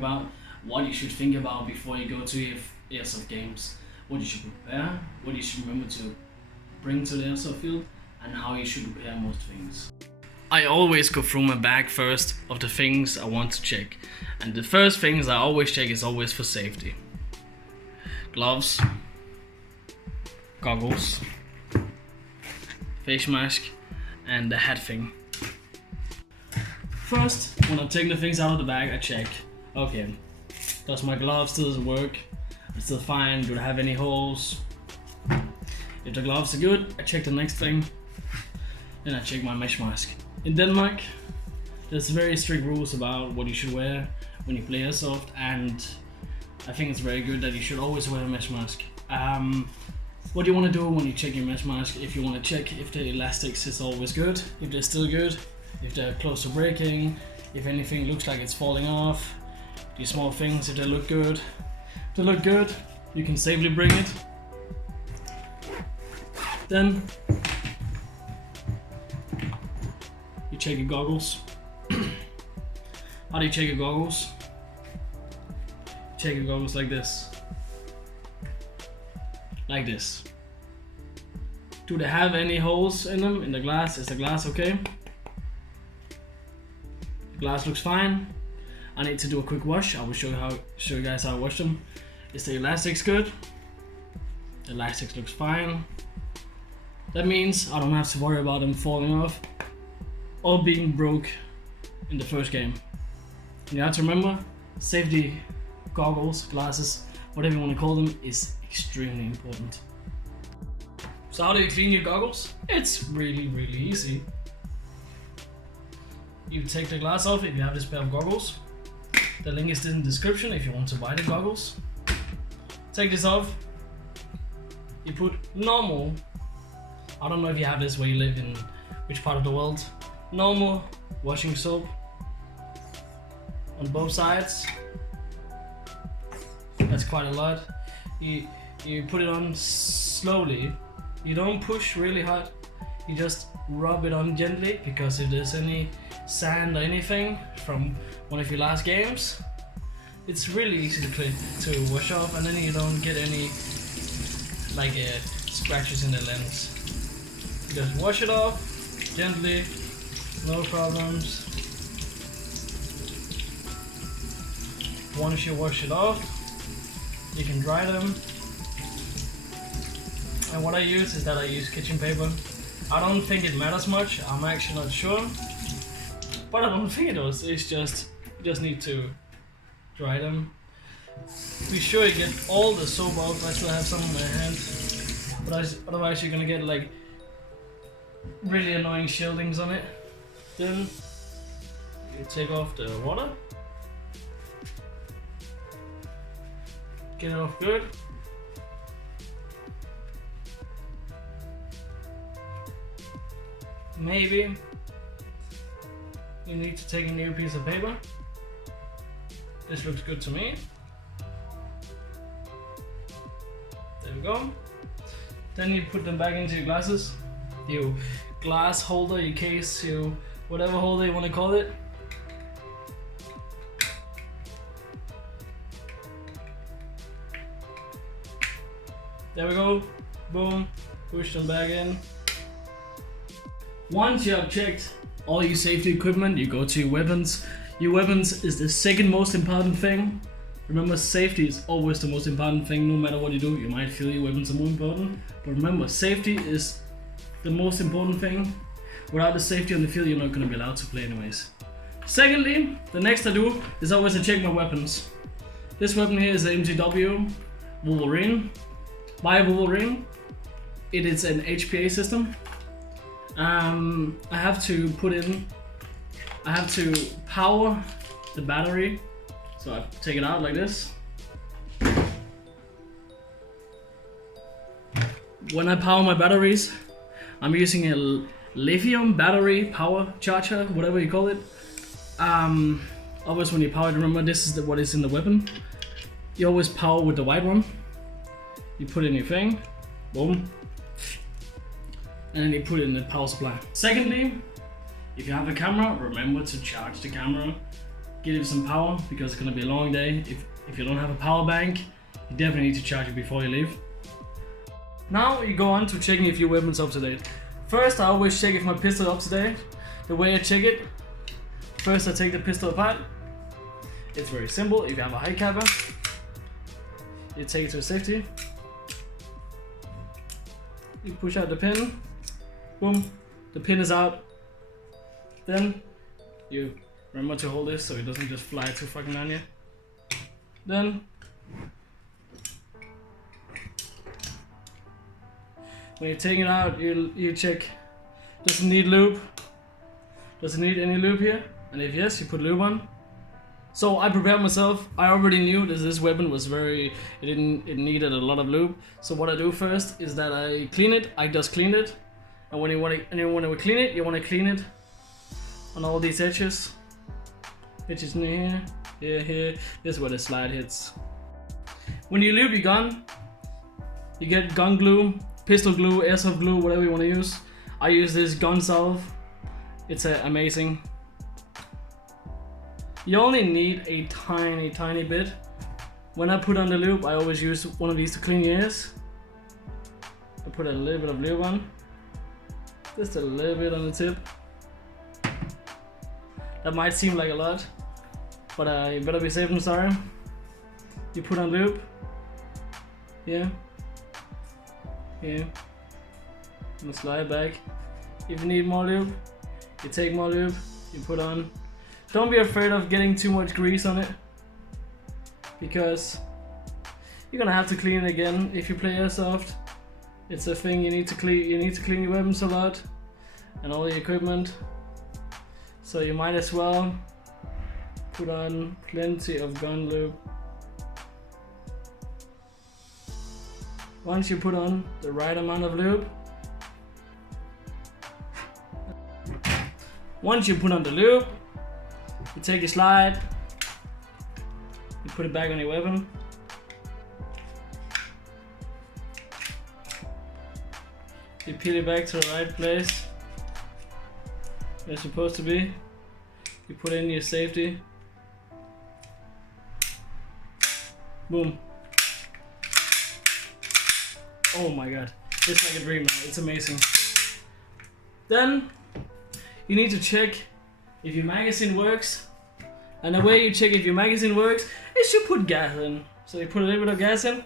about what you should think about before you go to airsoft games, what you should prepare, what you should remember to bring to the airsoft field, and how you should prepare most things. I always go through my bag first of the things I want to check, and the first things I always check is always for safety. Gloves, goggles, face mask, and the hat thing. First, when I'm taking the things out of the bag, I check, okay, does my glove still work? It's still fine, do I have any holes? If the gloves are good, I check the next thing, then I check my mesh mask. In Denmark, there's very strict rules about what you should wear when you play airsoft, and I think it's very good that you should always wear a mesh mask. What do you want to do when you check your mesh mask? If you want to check if the elastics is always good, if they're still good, if they're close to breaking, if anything looks like it's falling off, these small things, if they look good. If they look good, you can safely bring it. Then you check your goggles. How do you check your goggles? Check your goggles like this. Like this. Do they have any holes in them, in the glass? Is the glass okay? The glass looks fine. I need to do a quick wash. I will show you guys how I wash them. Is the elastics good? The elastics looks fine. That means I don't have to worry about them falling off or being broke in the first game. And you have to remember, safety goggles, glasses, whatever you want to call them, is extremely important. So how do you clean your goggles? It's really easy. You take the glass off if you have this pair of goggles. The link is in the description if you want to buy the goggles. Take this off. You put normal, I don't know if you have this where you live, in which part of the world, normal washing soap on both sides. That's quite a lot. You put it on slowly. You don't push really hard. You just rub it on gently, because if there's any sand or anything from one of your last games, it's really easy to wash off, and then you don't get any scratches in the lens. Just wash it off gently, no problems. Once you wash it off, you can dry them. And what I use is that I use kitchen paper. I don't think it matters much. I'm actually not sure, but I don't think it does. It's just you just need to dry them. Be sure you get all the soap out. I still have some in my hand, but otherwise you're gonna get really annoying shieldings on it. Then you take off the water, get it off good. Maybe you need to take a new piece of paper. This looks good to me. There we go. Then you put them back into your glasses. Your glass holder, your case, your whatever holder you want to call it. There we go. Boom. Push them back in. Once you have checked all your safety equipment, you go to your weapons. Your weapons is the second most important thing. Remember, safety is always the most important thing, no matter what you do. You might feel your weapons are more important, but remember, safety is the most important thing. Without the safety on the field, you're not going to be allowed to play anyways. Secondly, the next I do is always to check my weapons. This weapon here is the MTW Wolverine. Why Wolverine? It is an HPA system. I have to power the battery, so I take it out like this. When I power my batteries, I'm using a lithium battery power charger, whatever you call it. Always when you power it, remember this is what is in the weapon. You always power with the white one. You put in your thing, boom, and then you put it in the power supply. Secondly, if you have a camera, remember to charge the camera give it some power because it's gonna be a long day. If you don't have a power bank, you definitely need to charge it before you leave. Now you go on to checking if your weapon's up to date. First, I always check if my pistol is up to date. The way I check it, first I take the pistol apart. It's very simple. If you have a high capper, you take it to safety. You push out the pin. Boom, the pin is out. Then you remember to hold this so it doesn't just fly too fucking on you. Then when you're taking it out, you check, does it need lube? Does it need any lube here? And if yes, you put lube on. So I prepared myself. I already knew that this weapon was it needed a lot of lube. So what I do first is that I clean it. I just cleaned it. And when you want to clean it, you want to clean it on all these edges. Edges in here, here. This is where the slide hits. When you lube your gun, you get gun glue, pistol glue, airsoft glue, whatever you want to use. I use this gun salve. It's amazing. You only need a tiny bit. When I put on the lube, I always use one of these to clean your ears. I put a little bit of lube on. Just a little bit on the tip. That might seem like a lot, but you better be safe than sorry. You put on lube. Here. And slide back. If you need more lube, you take more lube, you put on. Don't be afraid of getting too much grease on it, because you're gonna have to clean it again if you play airsoft. It's a thing you need to clean. You need to clean your weapons a lot and all the equipment. So you might as well put on plenty of gun lube. Once you put on the right amount of lube, you take your slide, you put it back on your weapon. You peel it back to the right place where it's supposed to be. You put in your safety. Boom. Oh my god, it's like a dream now. It's amazing. Then you need to check if your magazine works. And the way you check if your magazine works is you put gas in. So you put a little bit of gas in.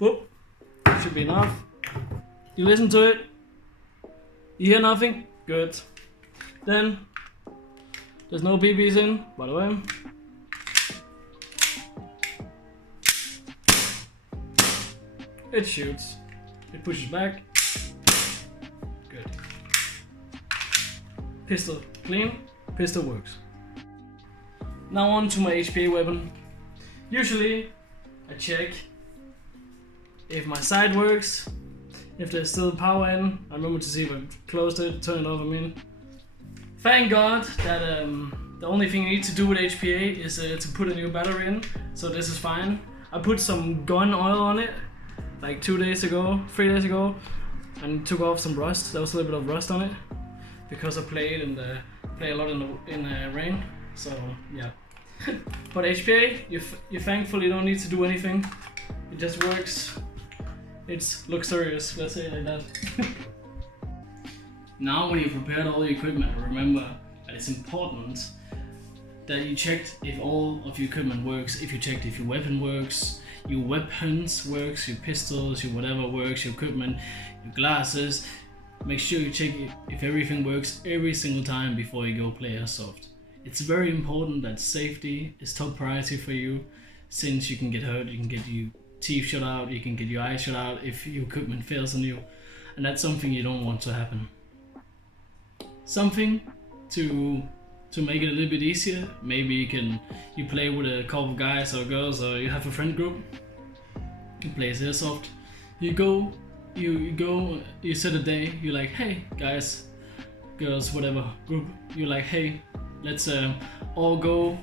Boop. Should be enough. You listen to it. You hear nothing? Good. Then there's no BBs in, by the way. It shoots. It pushes back. Good. Pistol clean. Pistol works. Now on to my HPA weapon. Usually I check if my sight works, if there's still power in. I remember to see if I closed it, turn it off, I mean. Thank God that the only thing you need to do with HPA is to put a new battery in, so this is fine. I put some gun oil on it like 3 days ago, and took off some rust. There was a little bit of rust on it because I play a lot in the rain. So yeah. But HPA, you thankfully don't need to do anything. It just works. It's luxurious, let's say it like that. Now when you've prepared all the equipment, remember that it's important that you checked if all of your equipment works, if you checked if your weapon works, your weapons works, your pistols, your whatever works, your equipment, your glasses. Make sure you check if everything works every single time before you go play airsoft. It's very important that safety is top priority for you, since you can get hurt, you can get your teeth shot out, you can get your eyes shot out if your equipment fails on you, and that's something you don't want to happen. Something to make it a little bit easier, maybe you play with a couple of guys or girls, or you have a friend group, you play airsoft, you set a day, you're like, hey guys, girls, whatever group, you're like, hey, let's all go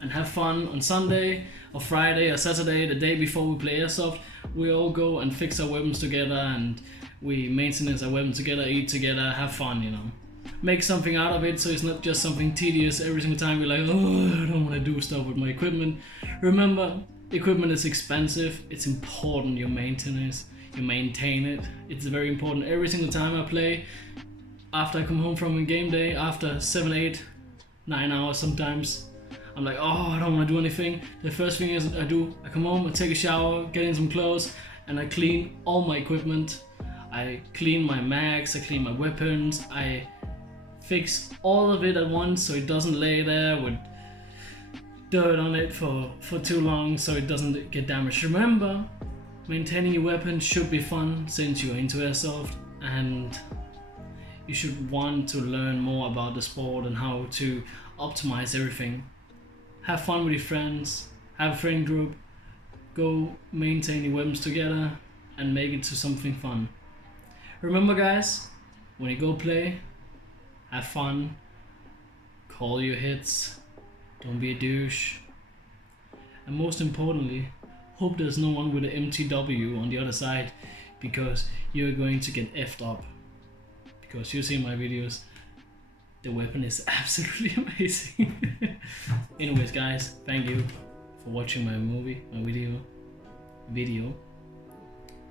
and have fun on Sunday or Friday or Saturday, the day before we play airsoft. We all go and fix our weapons together, and we maintenance our weapons together, eat together, have fun, you know. make something out of it, so it's not just something tedious every single time you're like, oh, I don't want to do stuff with my equipment. Remember, equipment is expensive. It's important you maintain it. It's very important. Every single time I play, after I come home from a game day, after 7, 8, 9 hours sometimes, I'm like, oh, I don't want to do anything. The first thing is I come home, I take a shower, get in some clothes, and I clean all my equipment. I clean my mags, I clean my weapons, I fix all of it at once so it doesn't lay there with dirt on it for too long, so it doesn't get damaged. Remember, maintaining your weapon should be fun since you're into airsoft, and you should want to learn more about the sport and how to optimize everything. Have fun with your friends, have a friend group, go maintain your weapons together and make it to something fun. Remember guys, when you go play, have fun, call your hits, don't be a douche, and most importantly, hope there's no one with an MTW on the other side, because you're going to get effed up. Because you see my videos, the weapon is absolutely amazing. Anyways guys, thank you for watching my video,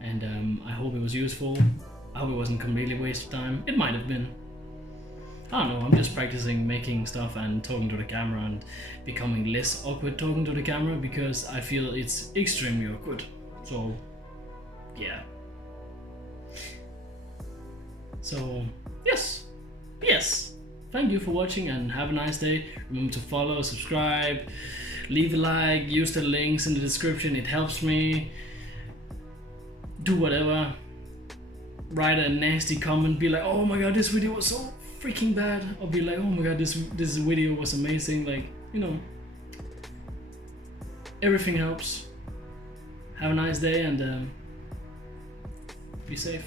and I hope it was useful. I hope it wasn't completely a waste of time. It might have been. I don't know, I'm just practicing making stuff and talking to the camera and becoming less awkward talking to the camera, because I feel it's extremely awkward. So yeah. So yes. Thank you for watching and have a nice day. Remember to follow, subscribe, leave a like, use the links in the description, it helps me. Do whatever. Write a nasty comment, be like, oh my god, this video was so freaking bad, or be like, oh my god, this video was amazing. Like, you know, everything helps. Have a nice day and be safe.